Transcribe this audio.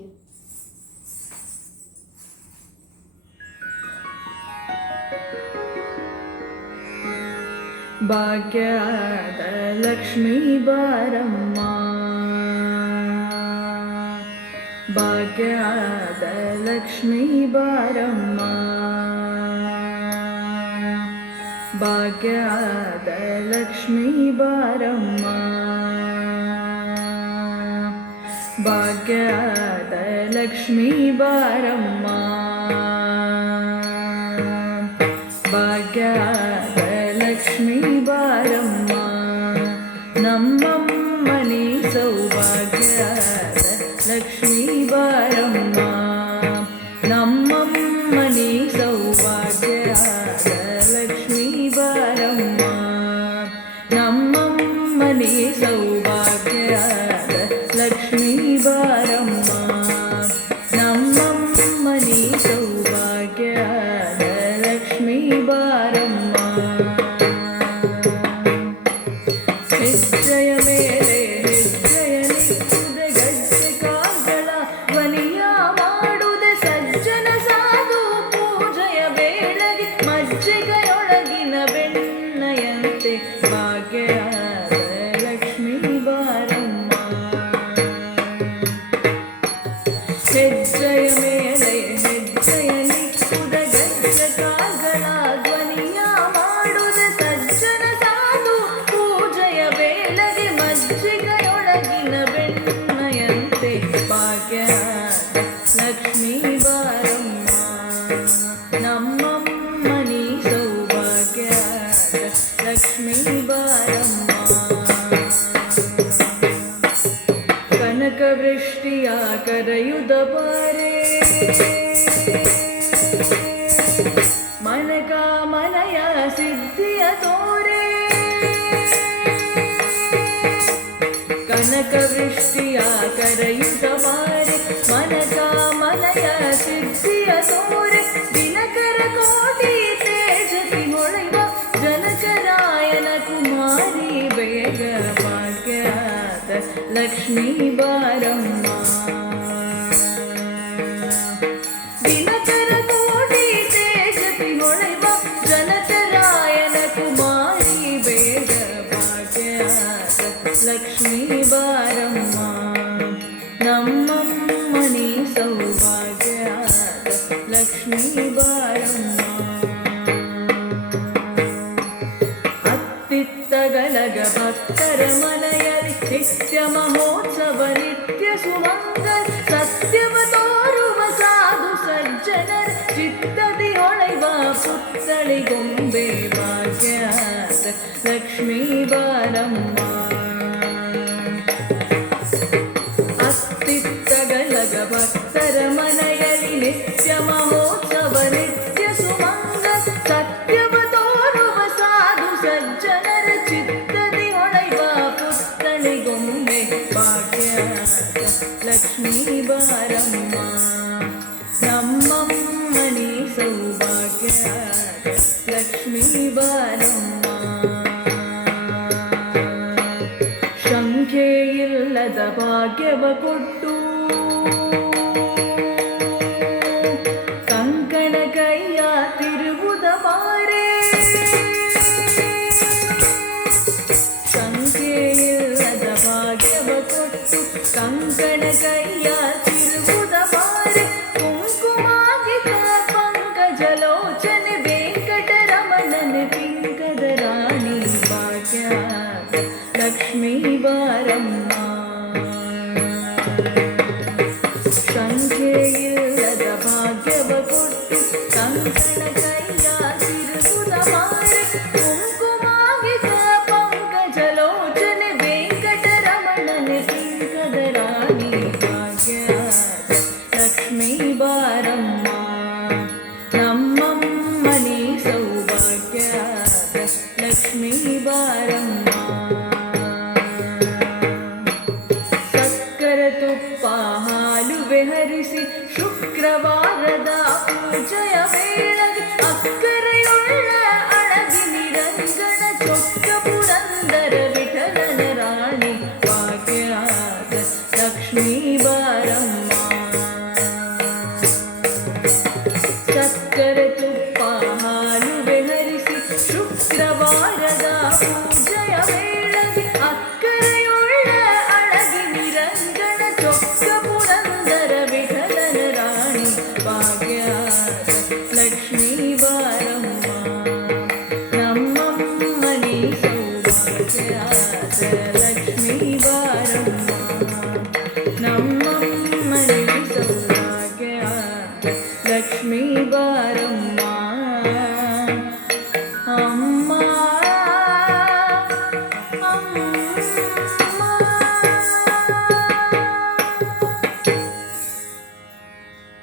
You. ಭಾಗ್ಯದ ಲಕ್ಷ್ಮೀ ಬಾರಮ್ಮ, ಭಾಗ್ಯದ ಲಕ್ಷ್ಮೀ ಬಾರಮ್ಮ, ಭಾಗ್ಯದ ಲಕ್ಷ್ಮೀ ಬಾರಮ್ಮ, ಭಾಗ್ಯದ ಲಕ್ಷ್ಮೀ ಬಾರಮ್ಮ, ಭಾಗ್ಯದ ಲಕ್ಷ್ಮೀ ಬಾರಮ್ಮ, ನಮ್ಮಮ್ಮನಿ ಸೌಭಾಗ್ಯದ ಲಕ್ಷ್ಮೀ ಬಾರಮ್ಮ, ನಮ್ಮಮ್ಮನಿ ಸೌಭಾಗ್ಯದ ಲಕ್ಷ್ಮೀ ಬಾರಮ್ಮ, ನಮ್ಮಮ್ಮನಿ ಸೌಭಾಗ್ಯದ ಲಕ್ಷ್ಮೀ ಬಾರಮ್ಮ, ನಮ್ಮಮ್ಮನಿ ಸೌಭಾಗ್ಯದ ಲಕ್ಷ್ಮೀ ಬಾರಮ್ಮ. ಹೆಜ್ಜೆಯ ಮೇಲೆ ಹೆಜ್ಜೆಯಲಿಕ್ಕುದೆ ಗಜ್ಜೆ ಕಾಲ್ಗಳ ಧ್ವನಿಯ ಮಾಡುದೆ ಸಜ್ಜನ ಸಾಧು ಪೂಜೆಯ ಬೇಳೆಗೆ ಮಜ್ಜಿಗೆಯೊಳಗಿನ ಬೆಣ್ಣೆಯಂತೆ ಭಾಗ್ಯದ ಲಕ್ಷ್ಮೀ ಬಾರಮ್ಮ. ಹೆಜ್ಜೆಯ ಮೇಲೆ ಹೆಜ್ಜೆಯಲಿಕ್ಕುದ ಗಜ್ಜೆ ಕಾಲ್ಗಳ ಧ್ವನಿಯ ಮಾಡುದೆ ಸಜ್ಜನ ಸಾಧು ಪೂಜೆಯ ಬೇಳೆಗೆ ಮಜ್ಜಿಗೆಯೊಳಗಿನ ಬೆಣ್ಣೆಯಂತೆ ಭಾಗ್ಯದ ಲಕ್ಷ್ಮೀ ಬಾರಮ್ಮ, ನಮ್ಮಮ್ಮನಿ ಸೌಭಾಗ್ಯದ ಲಕ್ಷ್ಮೀ ಬಾರಮ್ಮ. ಕನಕ ವೃಷ್ಟಿಯ ಕರೆಯುದ ಬಾರೆ, ಮನಕ ಮನಯ ಸಿದ್ಧಿಯ ತೋರೆ, ಕನಕ ವೃಷ್ಟಿಯ ಕರೆಯುದ ಬಾರೆ, ಮನಕ ಮನಯ ಸಿದ್ಧಿಯ ತೋರೆ, ದಿನಕರ ಕೋಟಿ ತೇಜತಿ ಹೊಳೆವ ಜನಕರಾಯನ ಕುಮಾರಿ ಬೇಗ ಭಾಗ್ಯದ ಲಕ್ಷ್ಮೀ ಬಾರಮ್ಮ, ದಿನಕರ ಕೋಟಿ ತೇಜತಿ ಹೊಳೆವ ಜನಕರಾಯನ ಕುಮಾರಿ ಬೇಗ ಭಾಗ್ಯದ ಲಕ್ಷ್ಮೀ ಬಾರಮ್ಮ, ನಮ್ಮಮ್ಮನಿ ಸೌಭಾಗ್ಯದ ಲಕ್ಷ್ಮೀ ಬಾರಮ್ಮ. ಅತ್ತಿತ್ತಗಲಗ ಭಕ್ತರ ಮನೆಯಲ್ಲಿ ನಿತ್ಯ ಮಹೋತ್ಸವ ನಿತ್ಯ ಸುಮಂಗಲ ಸತ್ಯವ ತೋರುವ ಸಾಧು ಸಜ್ಜನರ ಚಿತ್ತದಿ ಹೊಳೆವ ಪುತ್ಥಳಿಗೊಂಬೆ ಭಾಗ್ಯದ ಲಕ್ಷ್ಮೀ ಬಾರಮ್ಮ. ಅತ್ತಿತ್ತಗಲಗ ಭಕ್ತರ ಮನೆಯಲ್ಲಿ ನಿತ್ಯ ಮಹೋತ್ಸವ ನಿತ್ಯ ಸುಮಂಗಲ ಸತ್ಯವ ತೋರುವ ಸಾಧು ಸಜ್ಜನರ ಚಿತ್ತದಿ ಹೊಳೆವ ಪುತ್ಥಳಿಗೊಂಬೆ ಭಾಗ್ಯದ ಲಕ್ಷ್ಮೀ ಬಾರಮ್ಮ, ನಮ್ಮಮ್ಮನಿ ಸೌಭಾಗ್ಯದ ಲಕ್ಷ್ಮೀ ಬಾರಮ್ಮ. ಶಂಕೆ ಇಲ್ಲದ ಭಾಗ್ಯವ ಕೊಟ್ಟು ಕಂಕಣ ಕೈಯ ತಿರುವುದ ಬಾರೆ, ಶಂಕೆ ಇಲ್ಲದ ಭಾಗ್ಯವ ಕೊಟ್ಟು ಕಂಕಣ ಕೈಯ ತಿರುವುದ ಬಾರೆ, ಕುಂಕುಮಾಗಿತ ಪಂಕಜಲೋಚನೆ ವೆಂಕಟರಮಣನೆ ಪಿಂಕದ ರಾಣಿ ಭಾಗ್ಯದ ಲಕ್ಷ್ಮೀ ಬಾರಮ್ಮ. ಶಂಕೆ ಇಲ್ಲದ ಭಾಗ್ಯವ ಕೊಟ್ಟು ಕಂಕಣ ಕೈಯ ತಿರುವುದ ಬಾರೆ, ಕುಂಕುಮಾಗಿತ ಪಂಕಜಲೋಚನೆ ವೆಂಕಟರಮಣನೆ ಪಿಂಕದ ರಾಣಿ ಭಾಗ್ಯದ ಲಕ್ಷ್ಮೀ ಬಾರಮ್ಮ, ನಮ್ಮಮ್ಮನಿ ಸೌಭಾಗ್ಯದ ಲಕ್ಷ್ಮೀ ಬಾರಮ್ಮ. ಸಕ್ಕರೆ ತುಪ್ಪ ಹಾಲುವೆ ಹರಿಸಿ ಶುಕ್ರವಾರದ ಪೂಜೆಯ ವೇಳೆಗೆ ಅಕ್ಕರೆಯುಳ್ಳ ಅಳಗಿ ನಿರಂಜನ ಚೊಕ್ಕ ಪುರಂದರ ವಿಠಲನ ರಾಣಿ ಭಾಗ್ಯದ ಲಕ್ಷ್ಮೀ ಬಾರಮ್ಮ. ತ್ಯಾಸಲ